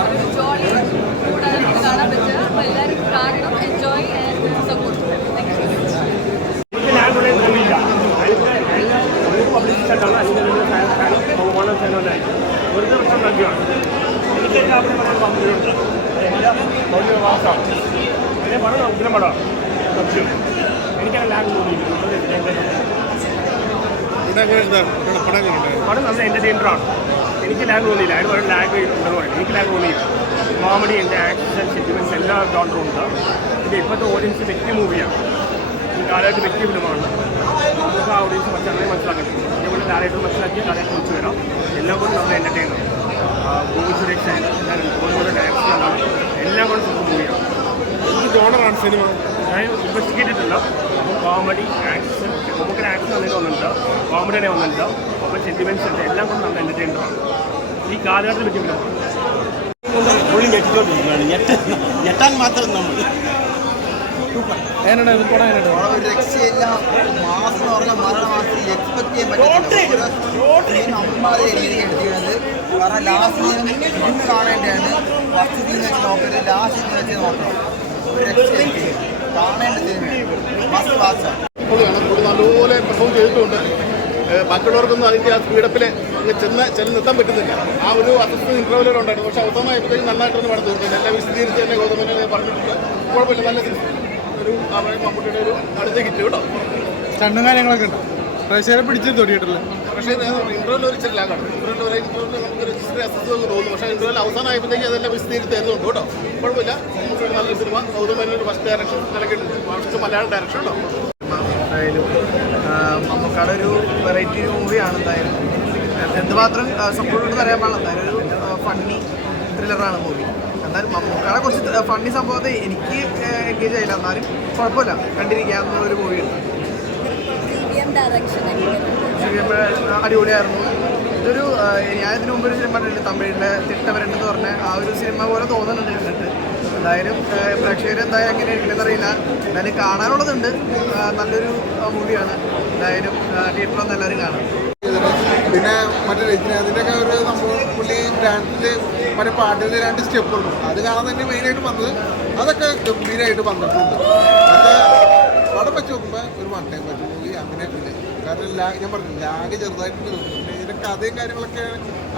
ഒരു ജോളി കൂടാതെ നമുക്ക് കാണാൻ പറ്റുക. അപ്പോൾ എല്ലാവരും കാണണം, enjoy and support. Thank you. ഒരു ദിവസം നൽകുകയാണ്. എനിക്ക് അവിടെ പമ്പുണ്ട്, എല്ലാം വളരെ വാസമാണ്. അതേ പടം ഉഗ്രം പടമാണ്. സത്യം എനിക്കങ്ങനെ ലാഗ് തോന്നിയില്ല. പടം നല്ല എൻ്റർടൈനറാണ്. എനിക്ക് ലാഗ് തോന്നിയില്ല. അതിന് ഒരു ലാഗ് ഉണ്ടെന്ന് പറയും. എനിക്ക് ലാഗ് തോന്നിയില്ല. കോമഡി ഉണ്ട്, ആക്ഷൻ, സെന്റിമെൻറ്റ്സ് എല്ലാ ജോണറും ഉണ്ട്. ഇത് ഇപ്പോഴത്തെ ഓഡിയൻസ് വ്യക്തി മൂവിയാണ്. ഈ കാലഘട്ടത്തിൽ വ്യക്തി ഫിലിമാണ്. നമുക്ക് ആ ഓഡിയൻസ് അങ്ങനെ മനസ്സിലാക്കാൻ പറ്റും. അതേപോലെ ധാരാളം മനസ്സിലാക്കി കഥയെ കുറിച്ച് വരാം. എല്ലാം കൂടി നമ്മൾ എൻ്റർടൈനർ. ഗൂഗിൾ സുരക്ഷ ഓരോ ഡയറക്ഷനാണ്. എല്ലാം കൂടി സൂപ്പർ മൂവിയാണ്. ഈ ജോണറാണ് സിനിമ. ഞാൻ ഇൻവെസ്റ്റിഗേറ്റ് ചെയ്തിട്ടില്ല. അപ്പോൾ കോമഡി, ആക്ഷൻ, നമുക്കൊരു ആക്ഷൻ അങ്ങനെ വന്നിട്ടുണ്ട്, കോമഡി തന്നെ വന്നിട്ടുണ്ട്, അപ്പോൾ സെന്റിമെൻറ്റ്സ് ഉണ്ട്. എല്ലാം കൂടി നമ്മൾ എൻ്റർടൈനറാണ്. ഈ കാലഘട്ടത്തിൽ വ്യക്തി ഫിലിമാണ്. പുള്ളി ഞെട്ടിക്കൊണ്ടിരിക്കുകയാണ്. ഞെട്ടാൻ മാത്രം നമ്മൾ ഒരു രക്ഷയില്ല. മാസം എന്ന് പറഞ്ഞാൽ മരണമാസം എക്സ്പെക്ട് ചെയ്യാൻ പറ്റില്ല. അമ്മാതിരി രീതിയിൽ എടുത്തിരുന്നത്. കാരണം ലാസ്റ്റ് ഇന്ന് കാണേണ്ടതാണ്. ഫസ്റ്റ് സീൻ വെച്ച് നോക്കരുത്, ലാസ്റ്റ് സീൻ വെച്ച് നോക്കണം. ഒരു രക്ഷയില്ല. കാണേണ്ട സിനിമയാണ്. മസ്റ്റ് വാച്ചാണ്. പുള്ളി നല്ലപോലെ പെർഫോം ചെയ്തിട്ടുണ്ട്. ബാക്കിയുള്ളവർക്കൊന്നും അതിൻ്റെ ആ സ്പീഡപ്പിൽ ചെന്ന് നിർത്താൻ പറ്റുന്നില്ല. ആ ഒരു അസിസ്റ്റന്റ് ഇൻ്റർവ്യൂലുണ്ടായിരുന്നു. പക്ഷേ അവസാനമായപ്പോഴത്തേക്കും നന്നായിട്ടൊന്ന് പടം തീർത്തില്ല. എല്ലാം വിശദീകരിച്ച് തന്നെ ഗൗതമനെ പറഞ്ഞിട്ടുണ്ട്. കുഴപ്പമില്ല, നല്ല ഒരു മമ്മൂട്ടിയുടെ ഒരു അടുത്ത ഹിറ്റ് കേട്ടോ. സ്റ്റണ്ടും കാര്യങ്ങളൊക്കെ ഉണ്ട്. പ്രേക്ഷകരെ പിടിച്ച് തൊടിയിട്ടില്ല. പക്ഷേ ഇൻ്റർവ്യൂവിൽ ഒരു ചെറിയ ലാഗാണ്. ഇൻ്റർവ്യൂവിൽ നമുക്കൊരു ഹിസ്റ്ററി അസസ് തോന്നുന്നു. പക്ഷേ ഇൻ്റർവ്യൂവിൽ അവസാനമായപ്പോഴത്തേക്കും അതെല്ലാം വിശദീകരിച്ച് തരുന്നുണ്ട് കേട്ടോ. കുഴപ്പമില്ല, നമുക്കൊരു നല്ലൊരു സിനിമ. ഗൗതമേനൊരു ഒരു ഫസ്റ്റ് ഡയറക്ഷൻ നിലക്കിട്ടുണ്ട്. ഫസ്റ്റ് മലയാളം ഡയറക്ഷൻ കേട്ടോ. എന്തായാലും നമുക്കവിടെ ഒരു വെറൈറ്റി മൂവിയാണ്. എന്തായാലും എന്തുമാത്രം സപ്പോർട്ട് ഉണ്ടെന്ന് അറിയാൻ പാടില്ല. എന്തായാലും ഒരു ഫണ്ണി ത്രില്ലറാണ് മൂവി. എന്നാലും മമ്മൂക്കാടെ കുറച്ച് ഫണ്ണി സംഭവത്തെ എനിക്ക് എൻഗേജ് ആയില്ല. എന്നാലും കുഴപ്പമില്ല, കണ്ടിരിക്കാവുന്ന ഒരു മൂവിയാണ്. അടിപൊളിയായിരുന്നു. ഇതൊരു ഞാൻ ഇതിനു മുമ്പ് ഒരു സിനിമ കണ്ടിട്ടുണ്ട്, തമിഴിലെ തിട്ടവരണ്ടെന്ന് പറഞ്ഞ ആ ഒരു സിനിമ പോലെ തോന്നുന്നുണ്ട് കണ്ടിട്ട്. എന്തായാലും പ്രേക്ഷകർ എന്തായാലും എങ്ങനെയായിരിക്കില്ലെന്ന് അറിയില്ല. എന്തായാലും കാണാനുള്ളതുണ്ട്. നല്ലൊരു മൂവിയാണ്. എന്തായാലും തിയേറ്ററിലൊന്നും എല്ലാവരും കാണാം. പിന്നെ മറ്റേ രജനീകാന്തിൻ്റെയൊക്കെ ഒരു സംഭവം പുള്ളി ഡാൻസിൽ മറ്റേ പാട്ടിൻ്റെ 2 സ്റ്റെപ്പുള്ളൂ. അത് കാണാൻ തന്നെ മെയിനായിട്ട് വന്നത്. അതൊക്കെ ഗംഭീരമായിട്ട് വന്നിട്ടുണ്ട്. അത് പടം വെച്ച് നോക്കുമ്പോൾ ഒരു വൺ ടൈം പറ്റും മൂവി അങ്ങനെ പിന്നെ. കാരണം ഞാൻ പറഞ്ഞു ലാഗ് ചെറുതായിട്ട് തോന്നുന്നു. ഇതിൻ്റെ കഥയും കാര്യങ്ങളൊക്കെ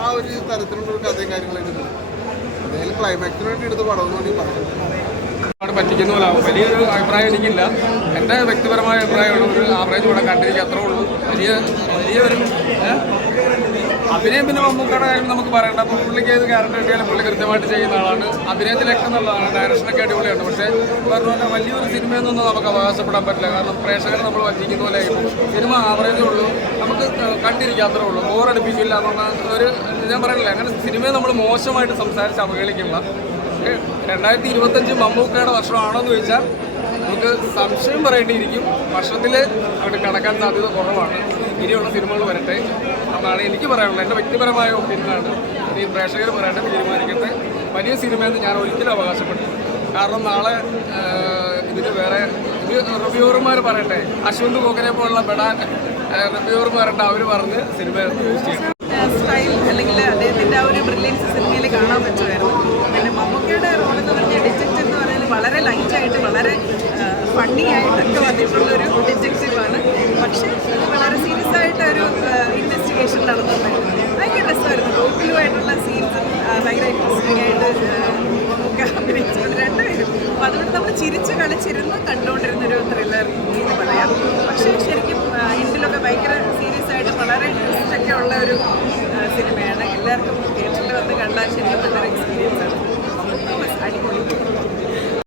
ആ ഒരു തരത്തിലുള്ള കഥയും കാര്യങ്ങളൊക്കെ ഉണ്ട്. എന്തായാലും ക്ലൈമാക്സിന് വേണ്ടി എടുത്ത് പടം എന്ന് വേണ്ടി പറഞ്ഞു. പറ്റിക്കുന്ന പോലെ വലിയൊരു അഭിപ്രായം എനിക്കില്ല. എൻ്റെ വ്യക്തിപരമായ അഭിപ്രായമാണ്. ഒരു ആവറേജ് കൂടെ കണ്ടിരിക്കുക, അത്രേ ഉള്ളൂ. വലിയൊരു അഭിനയം പിന്നെ മമ്മൂക്കയുടെ കാര്യം നമുക്ക് പറയണ്ട. അപ്പോൾ പുള്ളിക്ക് ഏത് ക്യാരക്ടർ കിട്ടിയാലും പുള്ളി കൃത്യമായിട്ട് ചെയ്യുന്ന ആളാണ്. അഭിനയത്തിലൊക്കെ എന്നുള്ളതാണ്. ഡയറക്ഷനൊക്കെ അടിപൊളിയാണ്. പക്ഷേ പറഞ്ഞ പോലെ വലിയൊരു സിനിമയൊന്നും നമുക്ക് അവകാശപ്പെടാൻ പറ്റില്ല. കാരണം പ്രേക്ഷകർ നമ്മൾ വഞ്ചിക്കുന്ന പോലെ സിനിമ ആവറേജേ ഉള്ളൂ. നമുക്ക് കണ്ടിരിക്കുക, അത്രേ ഉള്ളൂ. ബോറടിപ്പിക്കില്ല എന്നുള്ള ഒരു ഞാൻ പറയണില്ല. അങ്ങനെ സിനിമയെ നമ്മൾ മോശമായിട്ട് സംസാരിച്ച് അവഹേളിക്കില്ല. 2025 മമ്മൂക്കയുടെ വർഷമാണോ എന്ന് ചോദിച്ചാൽ നമുക്ക് സംശയം പറയേണ്ടിയിരിക്കും. വർഷത്തിൽ അവിടെ കടക്കാൻ സാധ്യത കുറവാണ്. ഇനിയുള്ള സിനിമകൾ വരട്ടെ എന്നാണ് എനിക്ക് പറയാനുള്ളത്. എൻ്റെ വ്യക്തിപരമായ ഒപ്പീനിയനാണ്. ഈ പ്രേക്ഷകർ പറയേണ്ടത് തീരുമാനിക്കട്ടെ. വലിയ സിനിമയെന്ന് ഞാൻ ഒരിക്കലും അവകാശപ്പെട്ടു. കാരണം നാളെ ഇതിന് വേറെ റിവ്യൂവർമാർ പറയട്ടെ. അശ്വന്ത് കോക്കനെ പോലുള്ള പെടാൻ റിവ്യൂവർമാരുണ്ട്. അവർ പറഞ്ഞ് സിനിമ യൂസ് ചെയ്യണം. സ്റ്റൈൽ അല്ലെങ്കിൽ അദ്ദേഹത്തിൻ്റെ ആ ഒരു ബ്രില്യൻസ് സിനിമയിൽ കാണാൻ പറ്റുമായിരുന്നു. പിന്നെ മമ്മൂക്കയുടെ റോൾ എന്ന് പറഞ്ഞാൽ ഡിറ്റക്റ്റീവ് എന്ന് പറയുന്നത് വളരെ ലൈറ്റായിട്ട് വളരെ ഫണ്ണി ആയിട്ടൊക്കെ വന്നിട്ടുള്ളൊരു ഡിറ്റക്റ്റീവാണ്. പക്ഷേ വളരെ സീരിയസ് ആയിട്ട് ഒരു ഇൻവെസ്റ്റിഗേഷൻ നടന്നിട്ടുണ്ട്. ഭയങ്കര രസമായിരുന്നു. ഗോകുലുമായിട്ടുള്ള സീൻസ് ഭയങ്കര ഇൻട്രസ്റ്റിംഗ് ആയിട്ട് മമ്മൂക്ക അഭിനയിച്ചുകൊണ്ട് രണ്ടുപേരും. അപ്പോൾ അതുകൊണ്ട് നമ്മൾ ചിരിച്ച് കളിച്ചിരുന്ന് കണ്ടുകൊണ്ടിരുന്നൊരു ത്രില്ലർ എന്ന് പറയാം. പക്ഷേ ശരിക്കും ഇതിലൊക്കെ ഭയങ്കര സീരിയസ് ആയിട്ട് വളരെ ഇൻട്രസ്റ്റൊക്കെ ഉള്ള ഒരു സിനിമയാണ്. എല്ലാവർക്കും തിയേറ്ററിൽ വന്ന് കണ്ടാൽ ശരിക്കും നല്ലൊരു എക്സ്പീരിയൻസ് ആണ്. അടിപൊളി.